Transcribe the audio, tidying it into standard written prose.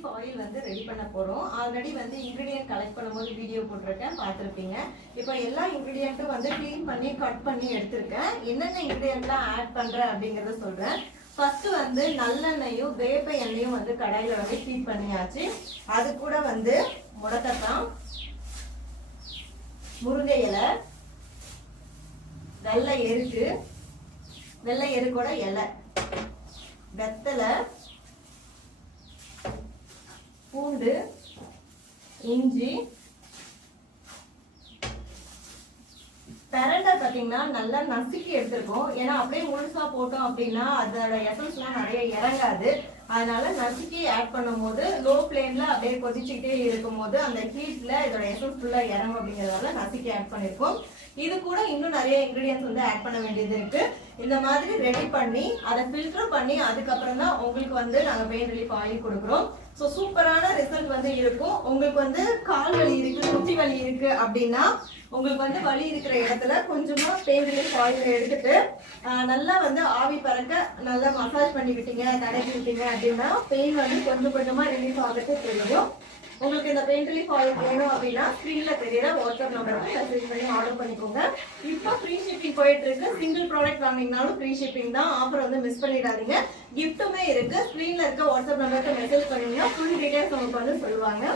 Relief oil வந்து ready பண்ண போறோம். ஆல்ரெடி வந்து இன்கிரிடியன்ட் கலெக்ட் பண்ணும்போது வீடியோ போட்டிருக்கேன், பார்த்துருப்பீங்க. இப்போ எல்லா இன்கிரிடியன்ட்டும் வந்து க்ளீன் பண்ணி கட் பண்ணி எடுத்திருக்கேன். என்னென்ன இன்கிரிடியன்ட்லாம் ஆட் பண்றேன் அப்படிங்கறத சொல்றேன். ஃபர்ஸ்ட் வந்து நல்லெண்ணெயும் வேப்ப எண்ணெயும் வந்து கடாயில வந்து ஹீட் பண்ணியாச்சு. அது கூட வந்து முடக்கத்தான், முருங்கை இலை, வெள்ளை எருக்கோட இலை, வெத்தலை, பூண்டு, இஞ்சி, பிரண்டை பார்த்தீங்கன்னா நல்லா நசுக்கி எடுத்துருக்கோம். ஏன்னா அப்படியே முழுசா போட்டோம் அப்படின்னா அதோட எசன்ஸ்லாம் நிறைய இறங்காது. அதனால நசுக்கி ஆட் பண்ணும் போது லோ ஃப்ளேம்ல அப்படியே கொதிச்சுக்கிட்டே இருக்கும் போது அந்த ஹீட்ல இதோட எசன்ஸ் ஃபுல்லா இறங்கும் அப்படிங்கிறதால நசுக்கி ஆட் பண்ணிருக்கோம். இது கூட இன்னும் நிறைய இன்கிரீடியன்ஸ் வந்து ஆட் பண்ண வேண்டியது இருக்கு. இந்த மாதிரி ரெடி பண்ணி அதை ஃபில்டர் பண்ணி அதுக்கப்புறம் தான் உங்களுக்கு வந்து நாங்க பெயின் ரிலீஃப் ஆயில் கொடுக்குறோம். ஸோ சூப்பரான ரிசல்ட் வந்து இருக்கும். உங்களுக்கு வந்து கால் வலி இருக்கு, முட்டி வலி இருக்கு அப்படின்னா உங்களுக்கு வந்து வலி இருக்கிற இடத்துல கொஞ்சமா பெயின் ரிலீஃப் ஆயில் எடுத்துட்டு நல்லா வந்து ஆவி பறக்க நல்லா மசாஜ் பண்ணி விட்டீங்க, தடவி விட்டீங்க அப்படின்னா பெயின் வந்து கொஞ்சம் கொஞ்சமா ரிலீஃப் ஆகிறது தெரியும். உங்களுக்கு இந்த பெயின் ரிலீஃப் ஆயில் வேணும் அப்படின்னா ஸ்க்ரீன்ல தெரியற வாட்ஸ்அப் நம்பருக்கு மெசேஜ் பண்ணி ஆர்டர் பண்ணிக்கோங்க. இப்போ ஃப்ரீ ஷிப்பிங் போயிட்டு இருக்கு. சிங்கிள் ப்ராடக்ட் வாங்கினாலும் ஃப்ரீ ஷிப்பிங் தான். ஆஃபர் வந்து மிஸ் பண்ணிடாதீங்க. கிஃப்ட்டுமே இருக்கு. ஸ்க்ரீன்ல இருக்க வாட்ஸ்அப் நம்பருக்கு மெசேஜ் பண்ணீங்கன்னா ஃபுல் டீடைல்ஸ் உங்களுக்கு வந்து சொல்லுவாங்க.